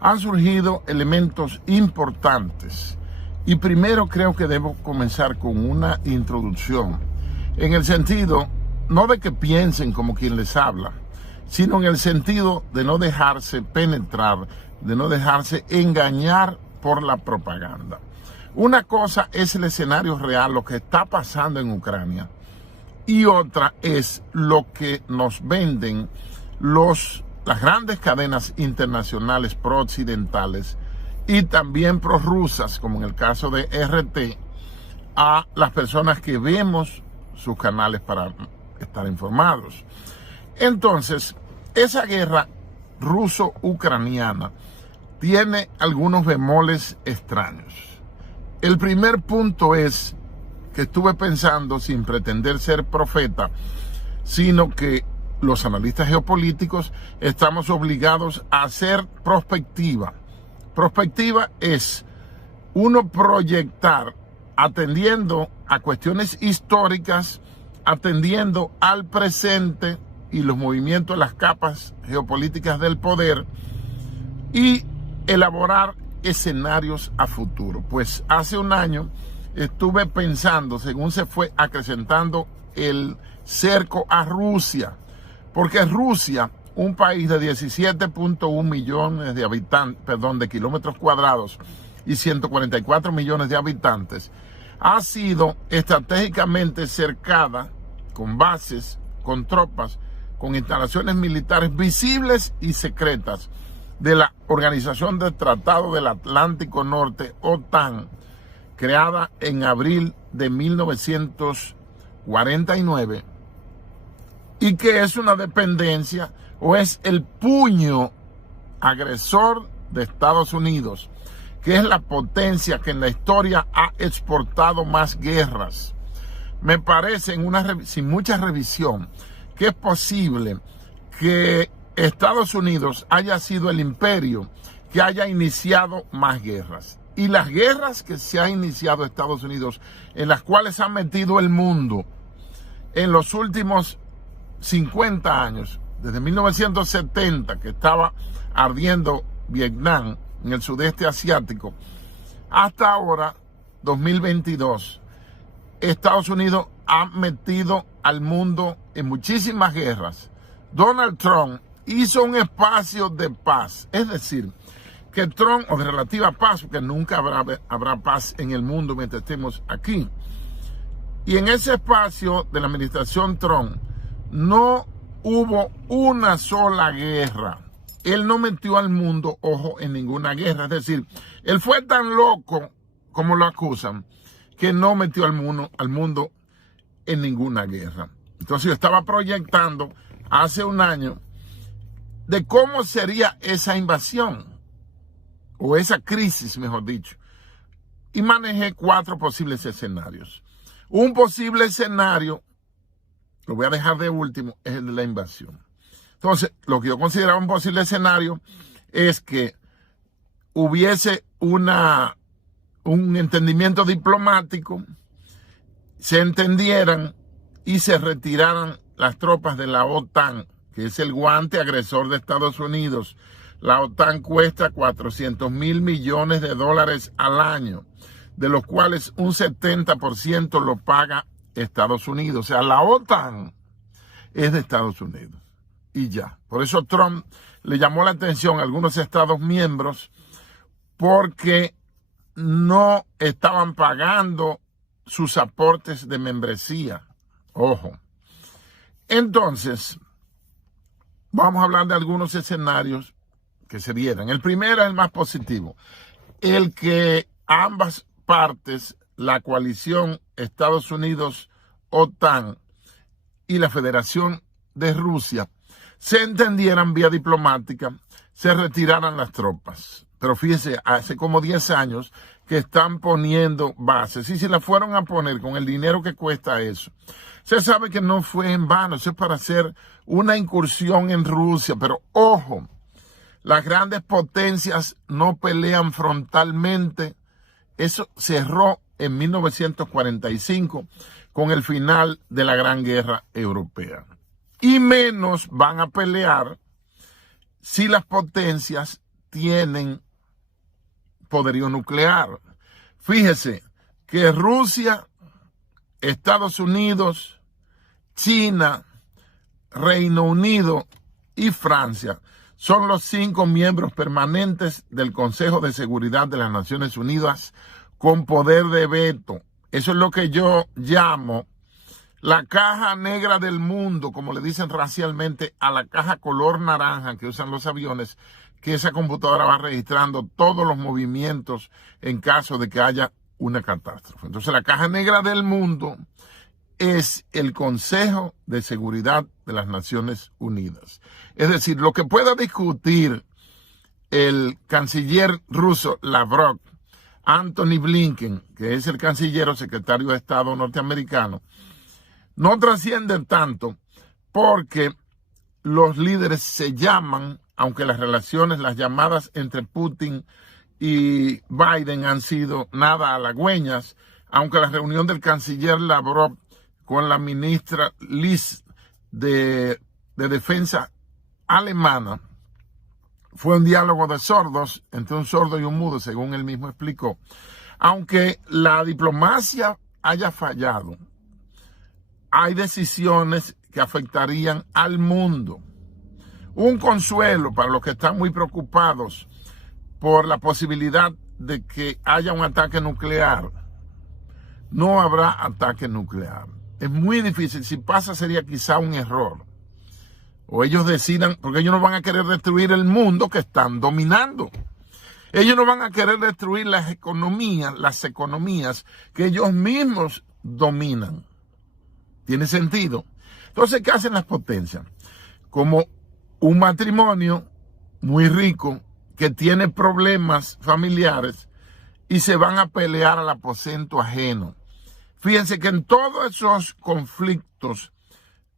han surgido elementos importantes. Y primero creo que debo comenzar con una introducción, en el sentido, no de que piensen como quien les habla, sino en el sentido de no dejarse penetrar, de no dejarse engañar por la propaganda. Una cosa es el escenario real, lo que está pasando en Ucrania, y otra es lo que nos venden las grandes cadenas internacionales pro-occidentales y también prorrusas, como en el caso de RT, a las personas que vemos sus canales para estar informados. Entonces, esa guerra ruso-ucraniana tiene algunos bemoles extraños. El primer punto es que estuve pensando, sin pretender ser profeta, sino que los analistas geopolíticos estamos obligados a hacer prospectiva. Prospectiva es uno proyectar atendiendo a cuestiones históricas, atendiendo al presente y los movimientos de las capas geopolíticas del poder y elaborar escenarios a futuro. Pues hace un año estuve pensando, según se fue acrecentando el cerco a Rusia, porque Rusia, un país de 17.1 millones de habitantes, de kilómetros cuadrados y 144 millones de habitantes, ha sido estratégicamente cercada con bases, con tropas, con instalaciones militares visibles y secretas de la Organización del Tratado del Atlántico Norte, OTAN, creada en abril de 1949, y que es una dependencia o es el puño agresor de Estados Unidos, que es la potencia que en la historia ha exportado más guerras. Me parece, sin mucha revisión, que es posible que Estados Unidos haya sido el imperio que haya iniciado más guerras. Y las guerras que se ha iniciado Estados Unidos, en las cuales ha metido el mundo en los últimos 50 años, desde 1970, que estaba ardiendo Vietnam en el sudeste asiático, hasta ahora, 2022, Estados Unidos ha metido al mundo en muchísimas guerras. Donald Trump hizo un espacio de paz, es decir, que Trump, o de relativa paz, porque nunca habrá paz en el mundo mientras estemos aquí. Y en ese espacio de la administración Trump no hubo una sola guerra. Él no metió al mundo, ojo, en ninguna guerra. Es decir, él fue tan loco, como lo acusan, que no metió al mundo en ninguna guerra. Entonces yo estaba proyectando hace un año de cómo sería esa invasión, o esa crisis, mejor dicho, y manejé 4 posibles escenarios. Un posible escenario, lo voy a dejar de último, es el de la invasión. Entonces, lo que yo consideraba un posible escenario es que hubiese un entendimiento diplomático, se entendieran y se retiraran las tropas de la OTAN, que es el guante agresor de Estados Unidos. La OTAN cuesta $400 mil millones al año, de los cuales un 70% lo paga Estados Unidos. O sea, la OTAN es de Estados Unidos. Y ya. Por eso Trump le llamó la atención a algunos Estados miembros porque no estaban pagando sus aportes de membresía. Ojo. Entonces, vamos a hablar de algunos escenarios que se dieran. El primero es el más positivo. El que ambas partes, la coalición Estados Unidos, OTAN y la Federación de Rusia, se entendieran vía diplomática, se retiraran las tropas. Pero fíjese, hace como 10 años que están poniendo bases. Y si las fueron a poner con el dinero que cuesta eso, se sabe que no fue en vano. Eso es para hacer una incursión en Rusia. Pero ojo, las grandes potencias no pelean frontalmente. Eso cerró en 1945 con el final de la Gran Guerra Europea. Y menos van a pelear si las potencias tienen poderío nuclear. Fíjese que Rusia, Estados Unidos, China, Reino Unido y Francia son los 5 miembros permanentes del Consejo de Seguridad de las Naciones Unidas con poder de veto. Eso es lo que yo llamo la caja negra del mundo, como le dicen racialmente a la caja color naranja que usan los aviones, que esa computadora va registrando todos los movimientos en caso de que haya una catástrofe. Entonces, la caja negra del mundo es el Consejo de Seguridad de las Naciones Unidas. Es decir, lo que pueda discutir el canciller ruso Lavrov, Antony Blinken, que es el canciller o secretario de Estado norteamericano, no trasciende tanto porque los líderes se llaman, aunque las relaciones, las llamadas entre Putin y Biden han sido nada halagüeñas, aunque la reunión del canciller Lavrov con la ministra Liz de Defensa alemana fue un diálogo de sordos, entre un sordo y un mudo, según él mismo explicó. Aunque la diplomacia haya fallado, hay decisiones que afectarían al mundo. Un consuelo para los que están muy preocupados por la posibilidad de que haya un ataque nuclear. No habrá ataque nuclear. Es muy difícil. Si pasa, sería quizá un error. O ellos decidan, porque ellos no van a querer destruir el mundo que están dominando. Ellos no van a querer destruir las economías que ellos mismos dominan. ¿Tiene sentido? Entonces, ¿qué hacen las potencias? Como un matrimonio muy rico que tiene problemas familiares y se van a pelear al aposento ajeno. Fíjense que en todos esos conflictos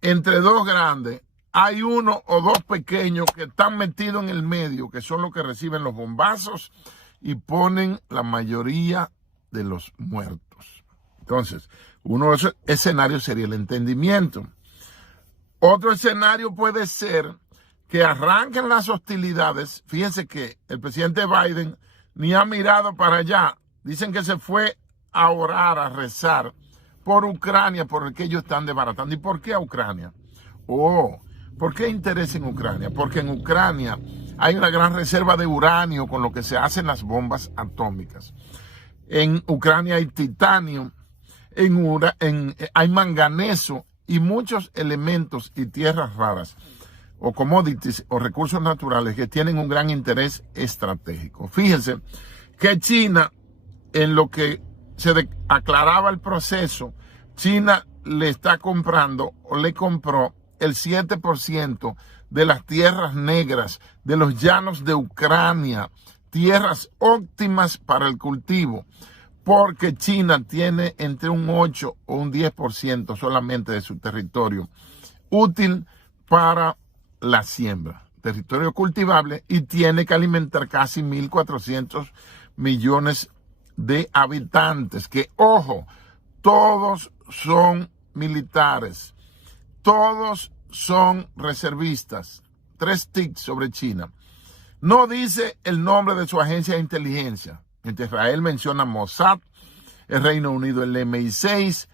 entre dos grandes, hay uno o dos pequeños que están metidos en el medio, que son los que reciben los bombazos y ponen la mayoría de los muertos. Entonces, uno de esos escenarios sería el entendimiento. Otro escenario puede ser que arranquen las hostilidades. Fíjense que el presidente Biden ni ha mirado para allá. Dicen que se fue a orar, a rezar por Ucrania, por el que ellos están desbaratando. ¿Y por qué a Ucrania? ¿Por qué interés en Ucrania? Porque en Ucrania hay una gran reserva de uranio con lo que se hacen las bombas atómicas. En Ucrania hay titanio, hay manganeso y muchos elementos y tierras raras o commodities o recursos naturales que tienen un gran interés estratégico. Fíjense que China, en lo que se aclaraba el proceso, China le está comprando o le compró el 7% de las tierras negras, de los llanos de Ucrania, tierras óptimas para el cultivo, porque China tiene entre un 8 o un 10% solamente de su territorio útil para la siembra, territorio cultivable, y tiene que alimentar casi 1.400 millones de habitantes, que, ojo, todos son militares, todos son reservistas. 3 tics sobre China. No dice el nombre de su agencia de inteligencia. Entre Israel menciona Mossad, el Reino Unido el MI6,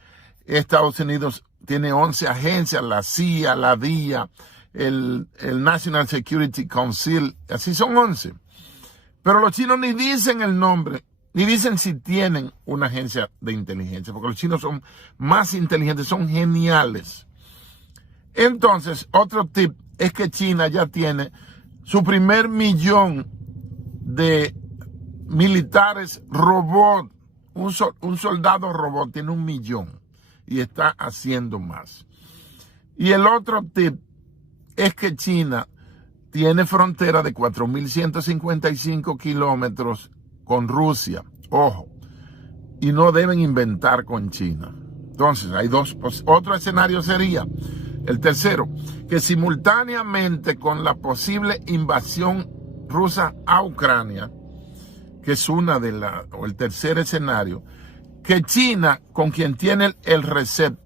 Estados Unidos tiene 11 agencias, la CIA, la DIA, el National Security Council, así son 11. Pero los chinos ni dicen el nombre, ni dicen si tienen una agencia de inteligencia, porque los chinos son más inteligentes, son geniales. Entonces, otro tip es que China ya tiene su primer 1.000.000 de militares robot. Un soldado robot tiene 1.000.000 y está haciendo más. Y el otro tip es que China tiene frontera de 4.155 kilómetros con Rusia. Ojo, y no deben inventar con China. Entonces, hay dos. Otro escenario sería, el tercero, que simultáneamente con la posible invasión rusa a Ucrania, que es el tercer escenario, que China, con quien tiene el RCEP,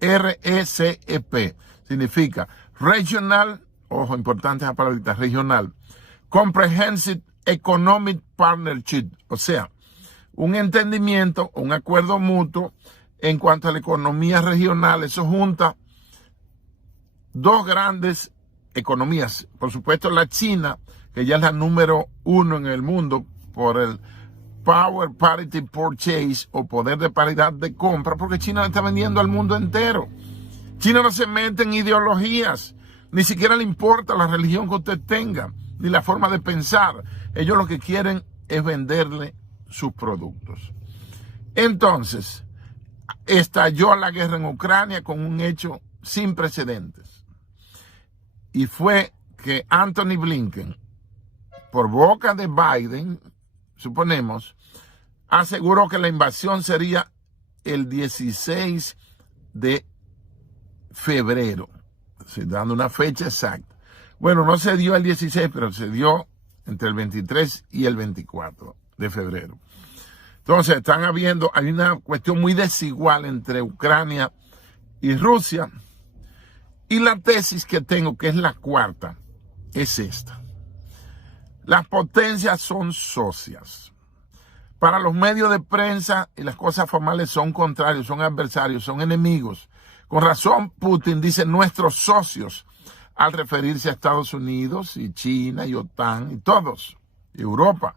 RECEP, significa regional, ojo, importante esa palabrita, regional, Comprehensive Economic Partnership, o sea, un entendimiento, un acuerdo mutuo en cuanto a la economía regional. Eso junta dos grandes economías. Por supuesto, la China, que ya es la número 1 en el mundo por el Power Parity Purchase o poder de paridad de compra, porque China le está vendiendo al mundo entero. China no se mete en ideologías, ni siquiera le importa la religión que usted tenga, ni la forma de pensar. Ellos lo que quieren es venderle sus productos. Entonces, estalló la guerra en Ucrania con un hecho sin precedentes. Y fue que Anthony Blinken, por boca de Biden, suponemos, aseguró que la invasión sería el 16 de febrero, dando una fecha exacta. Bueno, no se dio el 16, pero se dio entre el 23 y el 24 de febrero. Entonces, hay una cuestión muy desigual entre Ucrania y Rusia. Y la tesis que tengo, que es la cuarta, es esta. Las potencias son socias. Para los medios de prensa y las cosas formales son contrarios, son adversarios, son enemigos. Con razón, Putin dice nuestros socios al referirse a Estados Unidos y China y OTAN y todos, y Europa.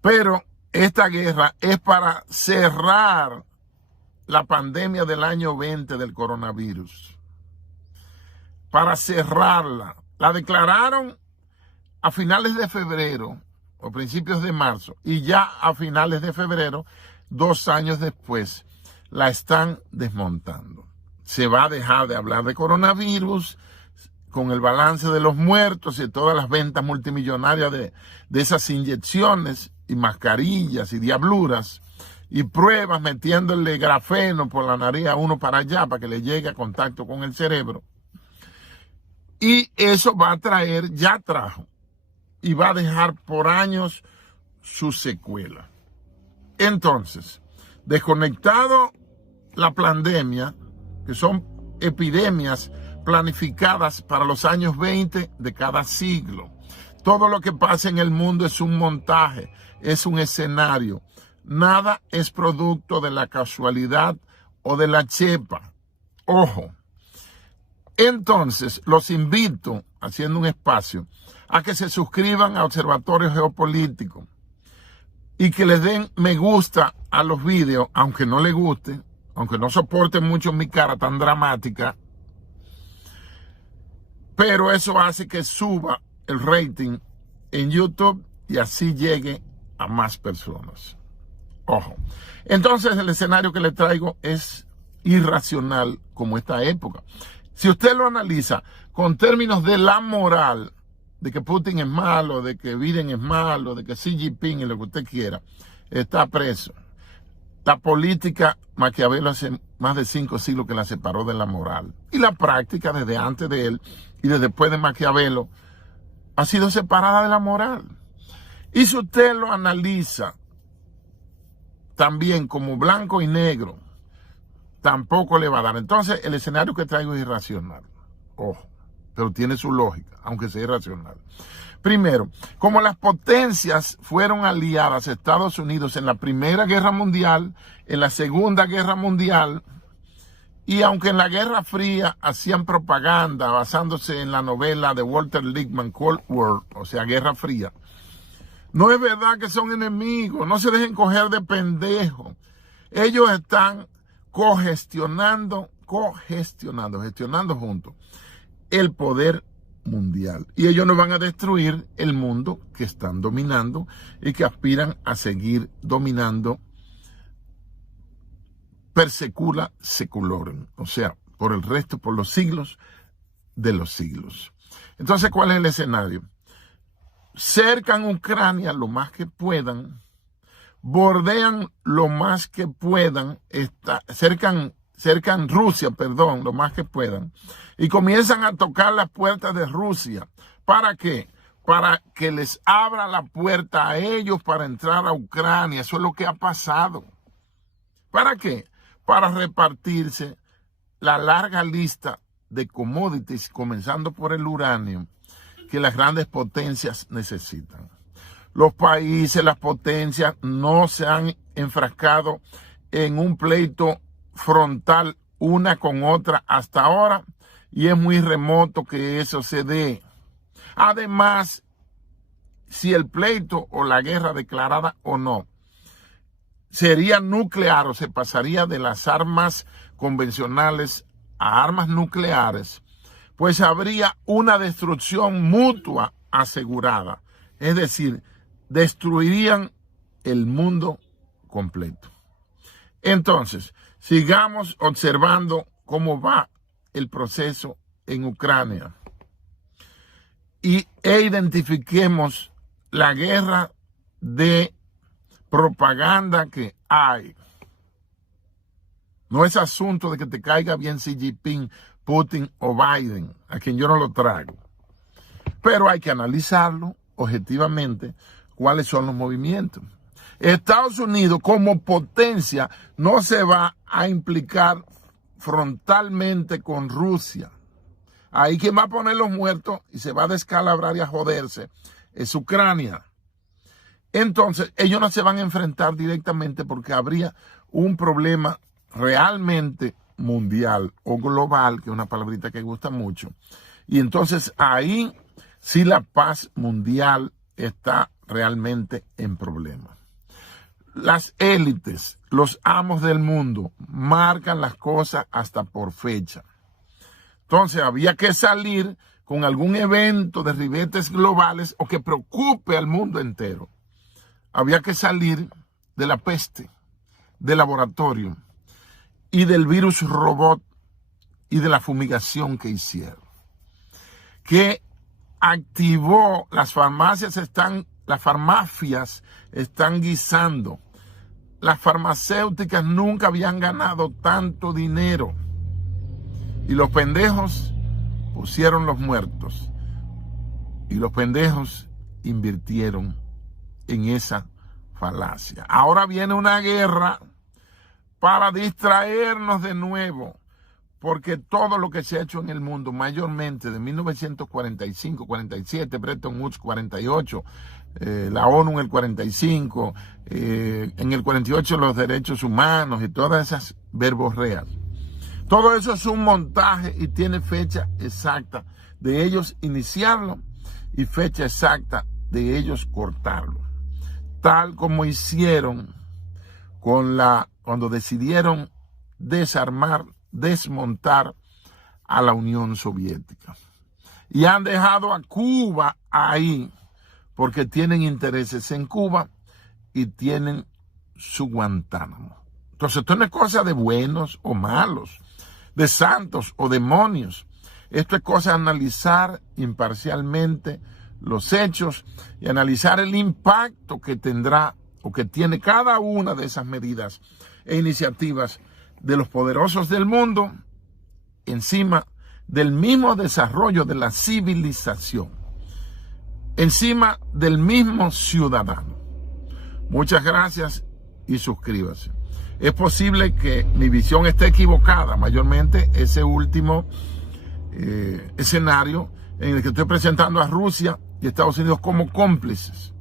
Pero esta guerra es para cerrar la pandemia del año 20 del coronavirus. Para cerrarla. La declararon a finales de febrero o principios de marzo y ya a finales de febrero, 2 años después, la están desmontando. Se va a dejar de hablar de coronavirus con el balance de los muertos y todas las ventas multimillonarias de esas inyecciones y mascarillas y diabluras y pruebas metiéndole grafeno por la nariz a uno para allá para que le llegue a contacto con el cerebro. Y eso va a traer, ya trajo, y va a dejar por años su secuela. Entonces, desconectado la pandemia, que son epidemias planificadas para los años 20 de cada siglo. Todo lo que pasa en el mundo es un montaje, es un escenario. Nada es producto de la casualidad o de la chepa. Ojo. Entonces, los invito, haciendo un espacio, a que se suscriban a Observatorio Geopolítico y que les den me gusta a los vídeos, aunque no les guste, aunque no soporten mucho mi cara tan dramática, pero eso hace que suba el rating en YouTube y así llegue a más personas. Ojo. Entonces, el escenario que les traigo es irracional como esta época. Si usted lo analiza con términos de la moral, de que Putin es malo, de que Biden es malo, de que Xi Jinping y lo que usted quiera, está preso. La política, Maquiavelo hace más de 5 siglos que la separó de la moral. Y la práctica desde antes de él y desde después de Maquiavelo ha sido separada de la moral. Y si usted lo analiza también como blanco y negro, tampoco le va a dar. Entonces, el escenario que traigo es irracional. Ojo, pero tiene su lógica, aunque sea irracional. Primero, como las potencias fueron aliadas a Estados Unidos en la Primera Guerra Mundial, en la Segunda Guerra Mundial, y aunque en la Guerra Fría hacían propaganda basándose en la novela de Walter Lippmann, Cold War, o sea, Guerra Fría, no es verdad que son enemigos, no se dejen coger de pendejos. Ellos están gestionando juntos el poder mundial. Y ellos no van a destruir el mundo que están dominando y que aspiran a seguir dominando per secula seculorum, o sea, por el resto, por los siglos de los siglos. Entonces, ¿cuál es el escenario? Cercan Ucrania lo más que puedan, bordean lo más que puedan, cercan Rusia, lo más que puedan, y comienzan a tocar las puertas de Rusia. ¿Para qué? Para que les abra la puerta a ellos para entrar a Ucrania. Eso es lo que ha pasado. ¿Para qué? Para repartirse la larga lista de commodities, comenzando por el uranio, que las grandes potencias necesitan. Los países, las potencias no se han enfrascado en un pleito frontal una con otra hasta ahora y es muy remoto que eso se dé. Además, si el pleito o la guerra declarada o no sería nuclear o se pasaría de las armas convencionales a armas nucleares, pues habría una destrucción mutua asegurada. Es decir, destruirían el mundo completo. Entonces, sigamos observando cómo va el proceso en Ucrania e identifiquemos la guerra de propaganda que hay. No es asunto de que te caiga bien Xi Jinping, Putin o Biden, a quien yo no lo traigo. Pero hay que analizarlo objetivamente, cuáles son los movimientos. Estados Unidos como potencia no se va a implicar frontalmente con Rusia. Ahí quien va a poner los muertos y se va a descalabrar y a joderse es Ucrania. Entonces, ellos no se van a enfrentar directamente porque habría un problema realmente mundial o global, que es una palabrita que gusta mucho. Y entonces ahí sí la paz mundial está realmente en problemas. Las élites, los amos del mundo, marcan las cosas hasta por fecha. Entonces había que salir con algún evento de ribetes globales o que preocupe al mundo entero. Había que salir de la peste, del laboratorio y del virus robot y de la fumigación que hicieron. Que activó, las farmacias están guisando. Las farmacéuticas nunca habían ganado tanto dinero. Y los pendejos pusieron los muertos. Y los pendejos invirtieron en esa falacia. Ahora viene una guerra para distraernos de nuevo. Porque todo lo que se ha hecho en el mundo, mayormente de 1945, 47, Bretton Woods 48, la ONU en el 45, en el 48 los derechos humanos y todas esas verborreas. Todo eso es un montaje y tiene fecha exacta de ellos iniciarlo y fecha exacta de ellos cortarlo. Tal como hicieron cuando decidieron desmontar a la Unión Soviética. Y han dejado a Cuba ahí porque tienen intereses en Cuba y tienen su Guantánamo. Entonces, esto no es cosa de buenos o malos, de santos o demonios. Esto es cosa de analizar imparcialmente los hechos y analizar el impacto que tendrá o que tiene cada una de esas medidas e iniciativas de los poderosos del mundo encima del mismo desarrollo de la civilización, encima del mismo ciudadano. Muchas gracias y suscríbase. Es posible que mi visión esté equivocada, mayormente ese último escenario en el que estoy presentando a Rusia y Estados Unidos como cómplices,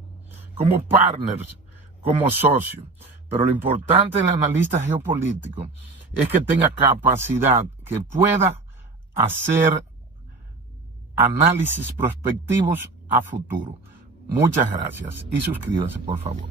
como partners, como socios. Pero lo importante del analista geopolítico es que tenga capacidad, que pueda hacer análisis prospectivos a futuro. Muchas gracias y suscríbase, por favor.